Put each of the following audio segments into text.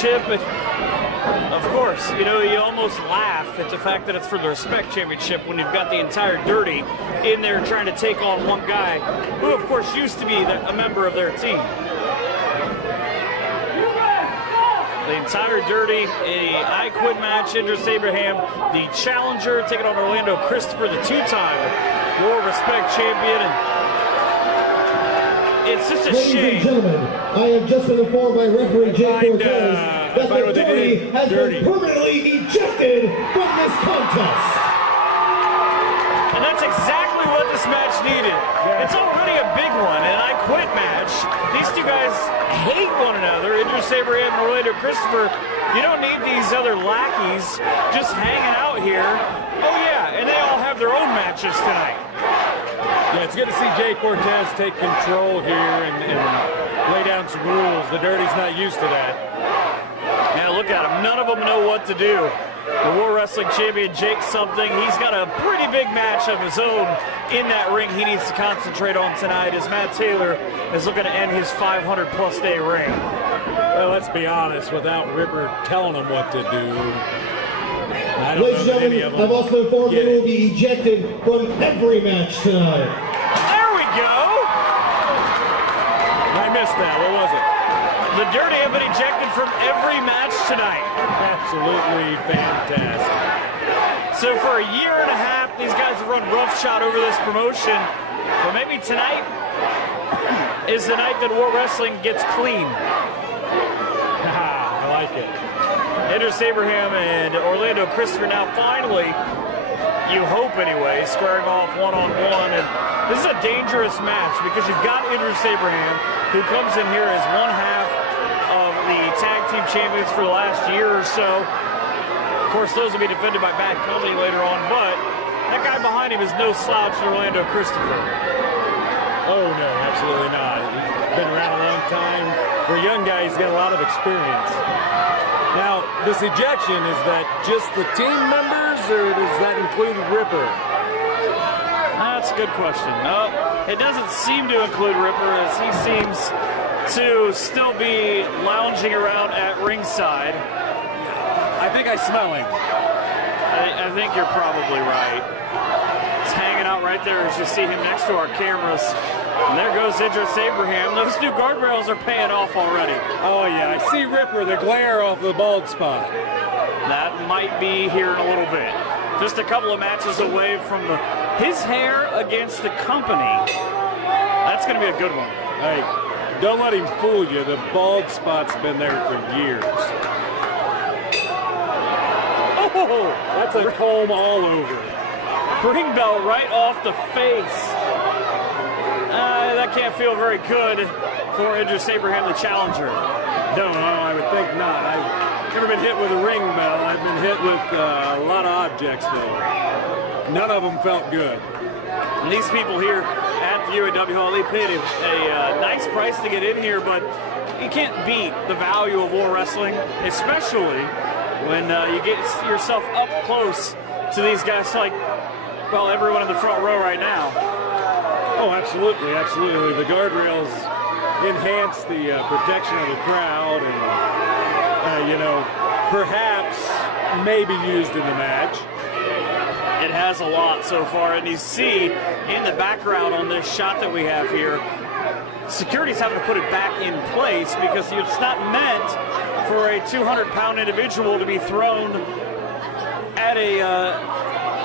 Championship. And of course, you know, you almost laugh at the fact that it's for the Respect Championship when you've got the entire Dirty in there trying to take on one guy who, of course, used to be a member of their team. The entire Dirty, a I Quit match, Idris Abraham, the challenger, taking on Orlando Christopher, the two-time World Respect Champion. And it's just a shame. Ladies and gentlemen, I have just been informed by referee Jake Cortez that the Dirty has been permanently ejected from this contest. And that's exactly what this match needed. It's already a big one, an I Quit match. These two guys hate one another, Idris Abraham and Orlando Christopher. You don't need these other lackeys just hanging out here. Oh yeah, and they all have their own matches tonight. Yeah, it's good to see Jay Cortez take control here and lay down some rules. The Dirty's not used to that. Yeah, look at them. None of them know what to do. The World Wrestling Champion, Jake something, he's got a pretty big match of his own in that ring he needs to concentrate on tonight as Matt Taylor is looking to end his 500-plus day reign. Well, let's be honest, without Ripper telling him what to do, I don't Ladies and know that any of gentlemen, them I've also informed get they it. will be ejected from every match tonight. There we go! I missed that. What was it? The Dirty have been ejected from every match tonight. Absolutely fantastic. So for a year and a half, these guys have run roughshod over this promotion. But maybe tonight is the night that World Wrestling gets clean. I like it. Idris Abraham and Orlando Christopher now finally, you hope anyway, squaring off one-on-one. And this is a dangerous match because you've got Idris Abraham, who comes in here as one half of the tag team champions for the last year or so. Of course, those will be defended by Bad Company later on, but that guy behind him is no slouch to Orlando Christopher. Oh, no, absolutely not. He's been around a long time. For a young guy, he's got a lot of experience. Now, this ejection, is that just the team members, or does that include Ripper? That's a good question. No, it doesn't seem to include Ripper, as he seems to still be lounging around at ringside. I think I smell him. I think you're probably right. He's hanging out right there as you see him next to our cameras. And there goes Idris Abraham. Those new guardrails are paying off already. Oh, yeah, I see Ripper, the glare off the bald spot. That might be here in a little bit. Just a couple of matches away from his hair against the company. That's going to be a good one. Hey, don't let him fool you. The bald spot's been there for years. Oh, That's a comb all over. ring bell right off the face. That can't feel very good for Idris Abraham, the challenger. No, I would think not. I've never been hit with a ring bell. I've been hit with a lot of objects, though. None of them felt good. And these people here at the UAW Hall, they paid a nice price to get in here, but you can't beat the value of War Wrestling, especially when you get yourself up close to these guys like, well, everyone in the front row right now. Oh, absolutely, absolutely. The guardrails enhance the protection of the crowd and, perhaps maybe used in the match. It has a lot so far, and you see in the background on this shot that we have here, security's having to put it back in place because it's not meant for a 200-pound individual to be thrown at a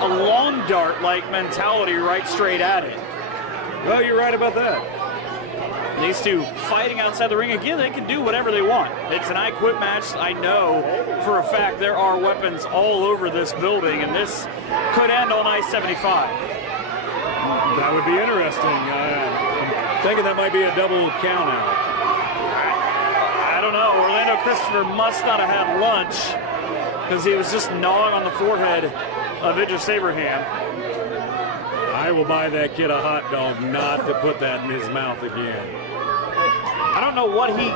lawn dart-like mentality right straight at it. Oh, you're right about that. These two fighting outside the ring. Again, they can do whatever they want. It's an I Quit match. I know for a fact there are weapons all over this building, and this could end on I-75. That would be interesting. I'm thinking that might be a double count out. I don't know. Orlando Christopher must not have had lunch because he was just gnawing on the forehead of Idris Abraham. I will buy that kid a hot dog not to put that in his mouth again. I don't know what he...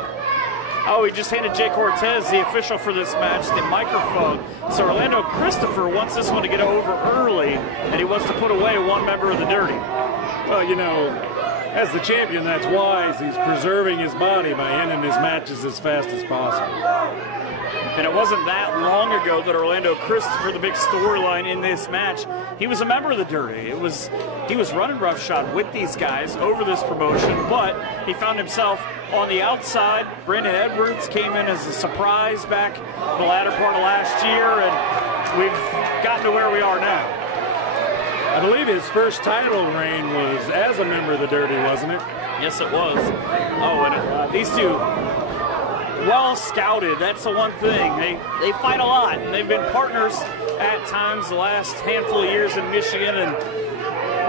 Oh, he just handed Jay Cortez, the official for this match, the microphone. So Orlando Christopher wants this one to get over early, and he wants to put away one member of the Dirty. Well, as the champion, that's wise. He's preserving his body by ending his matches as fast as possible. And it wasn't that long ago that Orlando Christopher, the big storyline in this match, he was a member of the Dirty. He was running roughshod with these guys over this promotion, but he found himself on the outside. Brandon Edwards came in as a surprise back the latter part of last year, and we've gotten to where we are now. I believe his first title reign was as a member of the Dirty, wasn't it? Yes, it was. Oh, and these two, well scouted. That's the one thing. They fight a lot. They've been partners at times the last handful of years in Michigan, and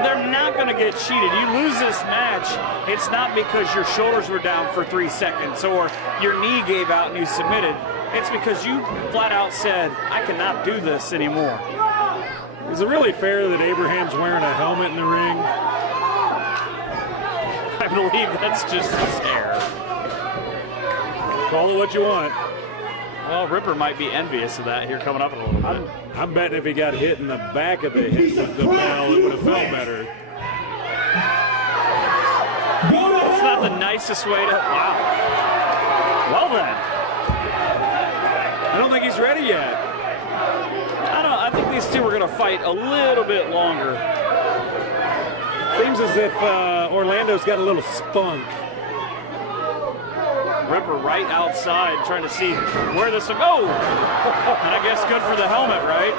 they're not going to get cheated. You lose this match, it's not because your shoulders were down for 3 seconds or your knee gave out and you submitted. It's because you flat out said, I cannot do this anymore. Is it really fair that Abraham's wearing a helmet in the ring? I believe that's just his hair. Call it what you want. Well, Ripper might be envious of that here coming up in a little bit. I'm betting if he got hit in the back of the head with the bell, it would have felt better. It's not the nicest way to... Wow. Well then. I don't think he's ready yet. I think these two are going to fight a little bit longer. Seems as if Orlando's got a little spunk. Ripper right outside trying to see where this will go. And I guess good for the helmet, right?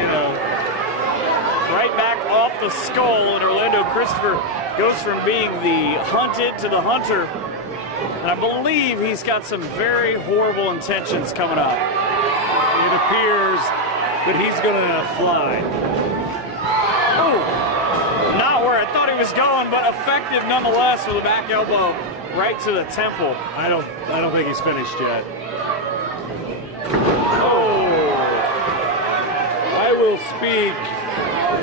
You know. Right back off the skull, and Orlando Christopher goes from being the hunted to the hunter. And I believe he's got some very horrible intentions coming up. It appears that he's going to fly. Oh, not where I thought he was going, but effective nonetheless with a back elbow right to the temple. I don't think he's finished yet. Oh. I will speak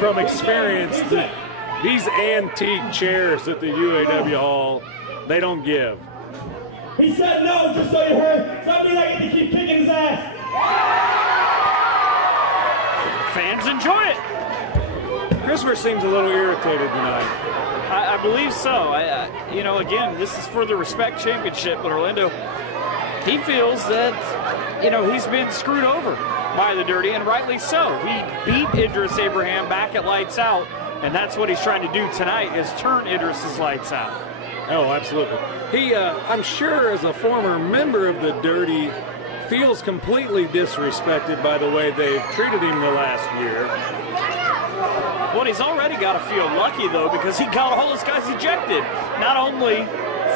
from experience that these antique chairs at the UAW Hall, they don't give. He said no, just so you heard. So I mean, I get to keep kicking his ass. Fans enjoy it. Christopher seems a little irritated tonight. I believe so. You know, again, this is for the Respect Championship, but Orlando, he feels that, you know, he's been screwed over by the Dirty, and rightly so. He beat Idris Abraham back at Lights Out, and that's what he's trying to do tonight, is turn Idris's lights out. Oh, absolutely. He, I'm sure as a former member of the Dirty, feels completely disrespected by the way they've treated him the last year. Well, he's already got to feel lucky, though, because he got all those guys ejected. Not only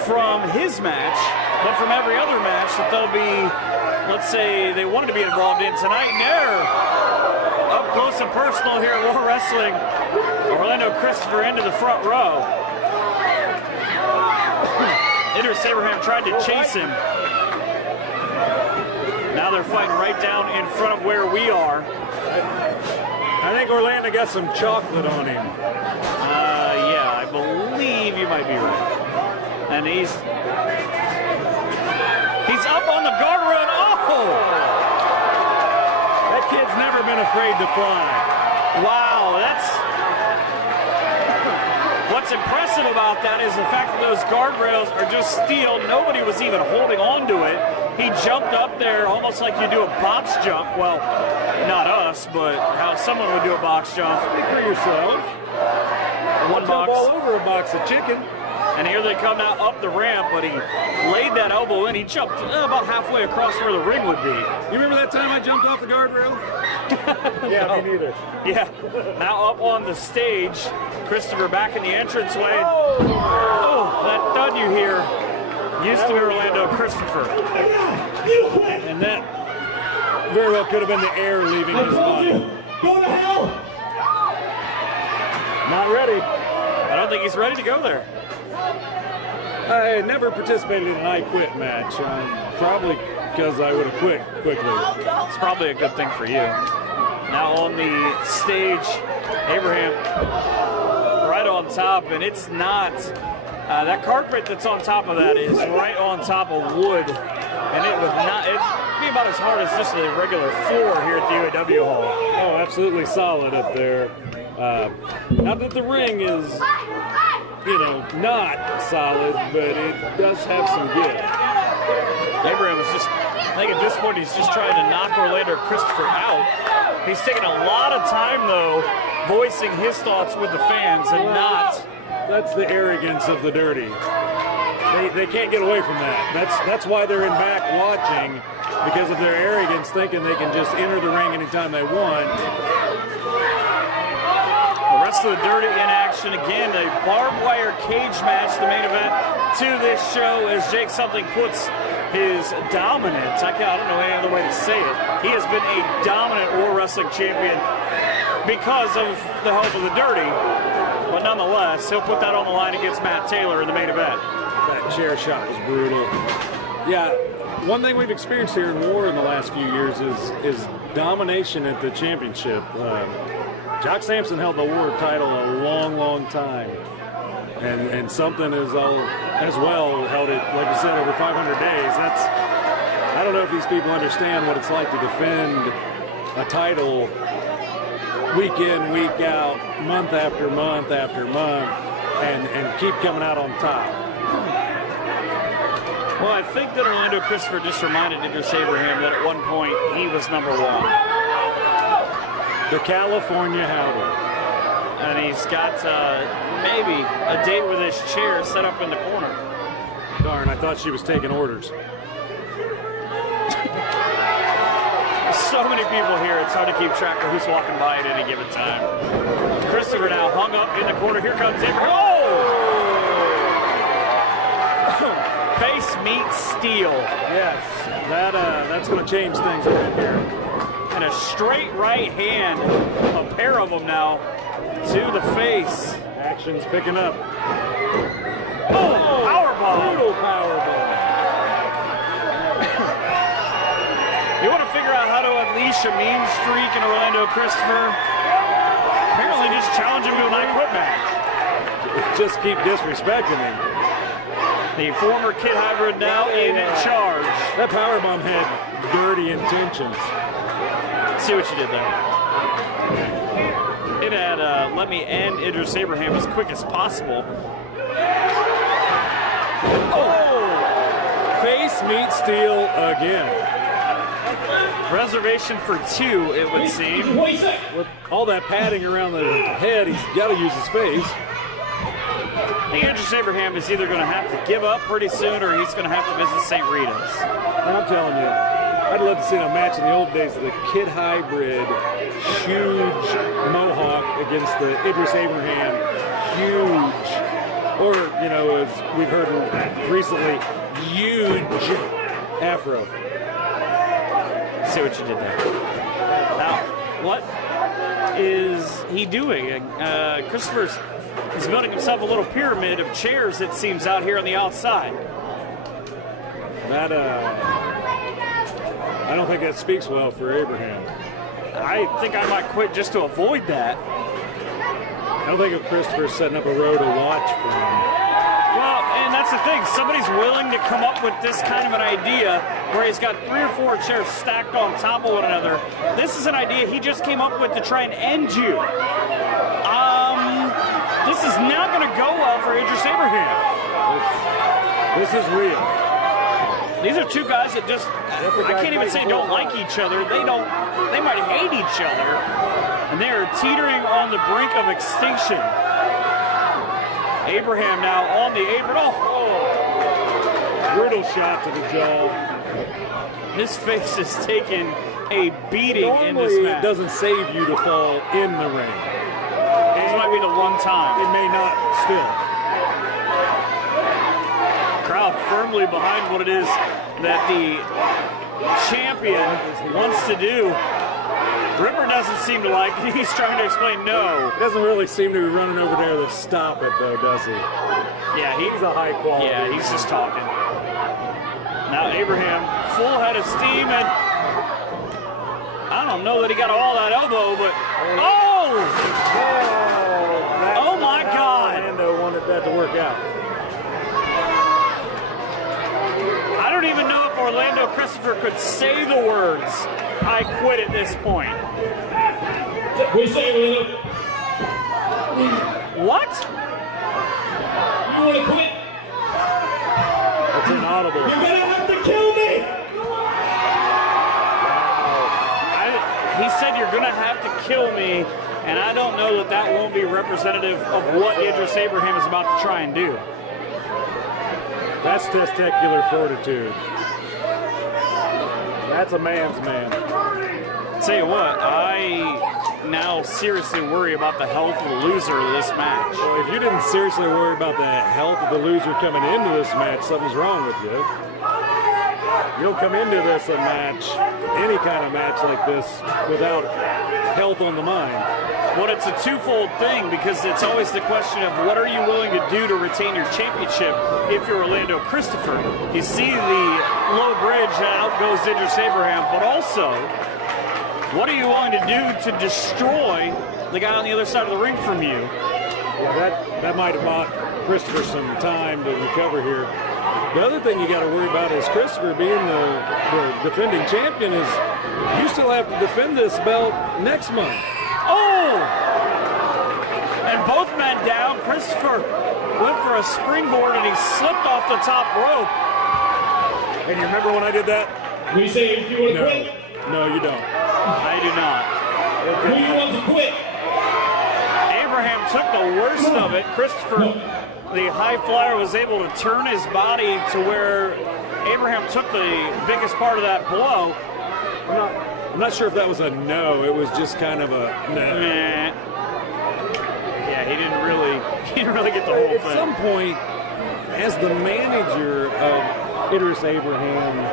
from his match, but from every other match that they'll be, let's say, they wanted to be involved in tonight. And there, up close and personal here at War Wrestling, Orlando Christopher into the front row. Idris Abraham tried to chase him. Now they're fighting right down in front of where we are. I think Orlando got some chocolate on him. Yeah, I believe you might be right. And he's up on the guardrail. And That kid's never been afraid to fly. Wow, what's impressive about that is the fact that those guardrails are just steel. Nobody was even holding on to it. He jumped up there almost like you do a box jump. Well, not us, but how someone would do a box jump. Speak for yourself. One box. Jump all over a box of chicken. And here they come now up the ramp, but he laid that elbow in. He jumped about halfway across where the ring would be. You remember that time I jumped off the guardrail? Yeah, No. me neither. Yeah. Now up on the stage, Christopher back in the entranceway. Oh, that thud you hear used to be Orlando Christopher. And that very well could have been the air leaving his body. Go to hell! Not ready. I don't think he's ready to go there. I never participated in an I Quit match, probably because I would have quit quickly. It's probably a good thing for you. Now on the stage, Abraham right on top, and it's not, that carpet that's on top of that is right on top of wood, and it would not, it'd be about as hard as just a regular floor here at the UAW Hall. Oh, absolutely solid up there. Not that the ring is, you know, not solid, but it does have some give. Abraham was just I think at this point he's just trying to knock Orlando Christopher out. He's taking a lot of time, though, voicing his thoughts with the fans and not. That's the arrogance of the Dirty. They can't get away from that. That's why they're in back watching, because of their arrogance, thinking they can just enter the ring anytime they want. The rest of the Dirty in action again. A barbed wire cage match, the main event to this show, as Jake Something puts his dominant, I don't know any other way to say it. He has been a dominant War Wrestling champion because of the help of the Dirty. But nonetheless, he'll put that on the line against Matt Taylor in the main event. That chair shot was brutal. Yeah, one thing we've experienced here in War in the last few years is domination at the championship. Jock Sampson held the War title a long, long time. And Something is as well held it, like you said, over 500 days. I don't know if these people understand what it's like to defend a title week in, week out, month after month after month, and keep coming out on top. Well, I think that Orlando Christopher just reminded Idris Abraham that at one point he was number one. The California Howdy. And he's got maybe a date with his chair set up in the corner. Darn, I thought she was taking orders. So many people here, it's hard to keep track of who's walking by at any given time. Christopher now hung up in the corner. Here comes Abraham. Oh! Face meets steel. Yes, that's going to change things a bit here. And a straight right hand, a pair of them now, to the face. Action's picking up. Oh, powerbomb. Brutal powerbomb. You want to figure out how to unleash a mean streak in Orlando Christopher? Apparently just challenge him to an I Quit match. Just keep disrespecting him. The former Kid Hybrid now in charge. That powerbomb had dirty intentions. See what you did there. It had let me end Idris Abraham as quick as possible. Oh! Face meets steel again. Reservation for two, it would seem. With all that padding around the head, he's got to use his face. I think Idris Abraham is either going to have to give up pretty soon or he's going to have to visit St. Rita's. I'm telling you, I'd love to see a match in the old days of the Kid Hybrid, huge mohawk against the Idris Abraham, huge, or, you know, as we've heard recently, huge afro. See what you did there. Now, what is he doing? Christopher's he's building himself a little pyramid of chairs, it seems, out here on the outside. That, I don't think that speaks well for Abraham. I think I might quit just to avoid that. I don't think if Christopher's setting up a row to watch for him. Well, and that's the thing. Somebody's willing to come up with this kind of an idea where he's got 3 or 4 chairs stacked on top of one another. This is an idea he just came up with to try and end you. This is not going to go well for Idris Abraham. This is real. These are two guys that just, I can't even say don't like each other. They might hate each other. And they are teetering on the brink of extinction. Abraham now on the apron. Oh! Brutal shot to the jaw. His face is taking a beating in this Normally, match. it doesn't save you to fall in the ring. This might be the one time. It may not still. Crowd firmly behind what it is that the champion wants to do. Ripper doesn't seem to like it. He's trying to explain no. Doesn't really seem to be running over there to stop it, though, does he? Yeah, He's a high quality. Yeah, he's just talking. Now Abraham, full head of steam, and I don't know that he got all that elbow, but oh my God! Orlando wanted that to work out. I don't even know if Orlando Christopher could say the words, I quit at this point. What do you say, Orlando? What? You want to quit? That's inaudible. You're gonna have to kill me! kill me, and I don't know that that won't be representative of what Idris Abraham is about to try and do. That's testicular fortitude. That's a man's man. Tell you what, I now seriously worry about the health of the loser of this match. Well, if you didn't seriously worry about the health of the loser coming into this match, something's wrong with you. You'll come into this a match, any kind of match like this, without health on the mind. Well, it's a twofold thing because it's always the question of what are you willing to do to retain your championship if you're Orlando Christopher. You see the low bridge and out goes Idris Abraham, but also what are you willing to do to destroy the guy on the other side of the ring from you? Yeah, that might have bought Christopher some time to recover here. The other thing you got to worry about is Christopher being the defending champion is you still have to defend this belt next month. Oh! And both men down. Christopher went for a springboard and he slipped off the top rope. And you remember when I did that? We say if you want to quit. No, you don't. I do not. Who you want to quit? Abraham took the worst of it. Christopher, the high flyer, was able to turn his body to where Abraham took the biggest part of that blow. I'm not sure if that was a no. It was just kind of a no. Nah. Yeah, he didn't really get the whole thing. At some point, as the manager of Idris Abraham,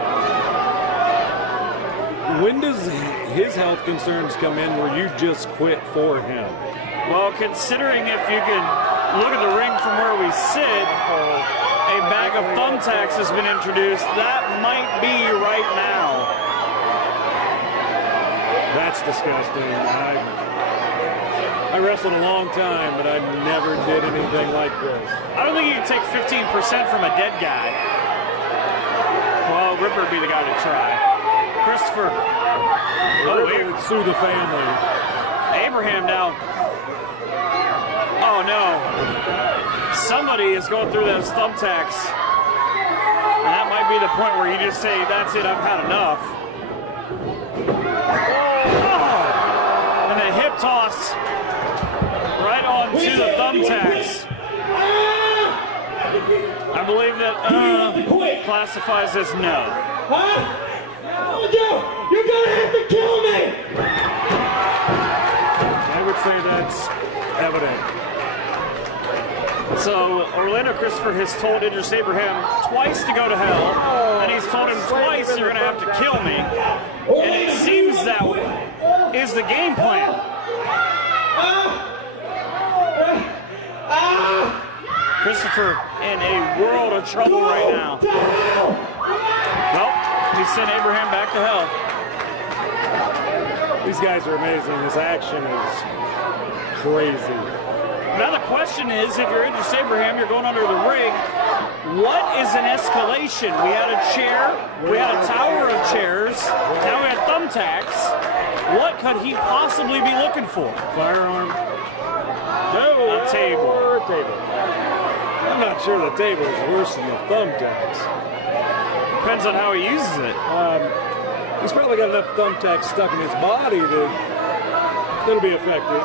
when does his health concerns come in where you just quit for him? Well, considering if you could look at the ring from where we sit, a bag of thumbtacks has been introduced. That might be right now. That's disgusting. I wrestled a long time, but I never did anything like this. I don't think you can take 15% from a dead guy. Well, Ripper would be the guy to try. Christopher. Oh, Ripper would sue the family. Abraham now. Oh, no. Somebody is going through those thumbtacks. And that might be the point where you just say, that's it, I've had enough. And a hip toss right onto the thumbtacks. I believe that classifies as no. You're gonna have to kill me! I would say that's evident. So Orlando Christopher has told Idris Abraham twice to go to hell, and he's told him twice you're going to have to kill me. And it seems that is the game plan. Christopher in a world of trouble right now. Well, he sent Abraham back to hell. These guys are amazing. This action is crazy. Now the question is, if you're Idris Abraham, you're going under the ring, what is an escalation? We had a chair, we had a tower of chairs, now we had thumbtacks. What could he possibly be looking for? Firearm? No. A table. Or a table. I'm not sure the table is worse than the thumbtacks. Depends on how he uses it. He's probably got enough thumbtacks stuck in his body that it'll be effective.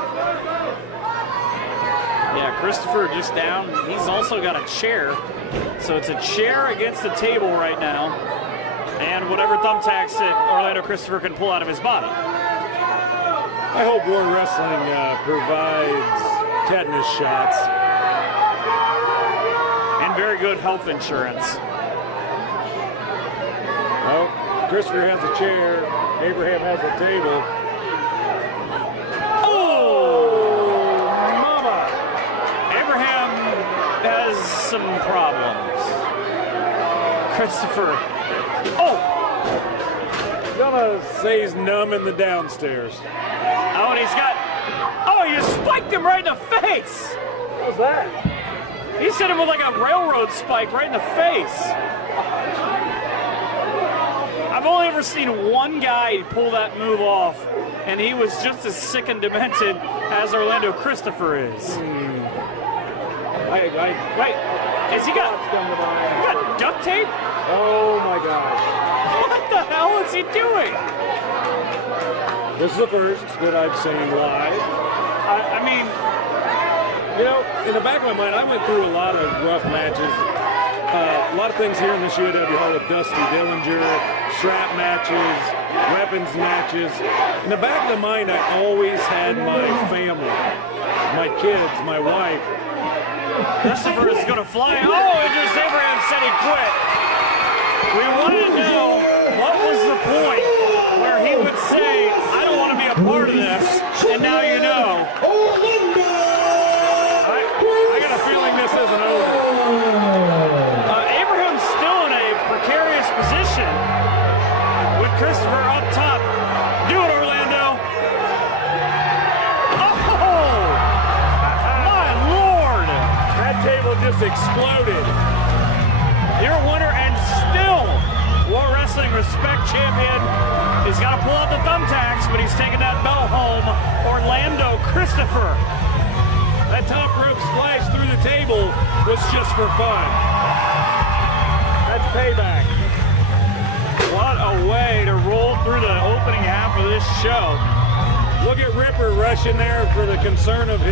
Yeah, Christopher just down. He's also got a chair. So it's a chair against the table right now. And whatever thumbtacks that Orlando Christopher can pull out of his body. I hope War Wrestling provides tetanus shots. And very good health insurance. Oh, Christopher has a chair. Abraham has a table. Has some problems. Christopher. Oh! Gonna say he's numb in the downstairs. Oh, and he's got. Oh, you spiked him right in the face! What was that? He hit him with like a railroad spike right in the face. I've only ever seen one guy pull that move off, and he was just as sick and demented as Orlando Christopher is. Wait, has he got duct tape? Oh my gosh. What the hell is he doing? This is the first that I've seen live. I mean, You know, in the back of my mind, I went through a lot of rough matches. A lot of things here in this UAW Hall with Dusty Dillinger, strap matches, weapons matches. In the back of the mind, I always had my family, my kids, my wife. Christopher is going to fly. Oh, Idris Abraham said he quit. We wanted to know what was the point where he would say, I don't want to be a part of this, and now you know. I got a feeling this isn't over. Abraham's still in a precarious position with Christopher up top. Do it, Orlando. Oh, my Lord. That table just exploded. Your winner and still World Wrestling Respect Champion. He's got to pull out the thumbtacks, but he's taking that belt home. Orlando Christopher. That top rope splash through the table was just for fun. That's payback. What a way to roll through the opening half of this show. Look at Ripper rushing there for the concern of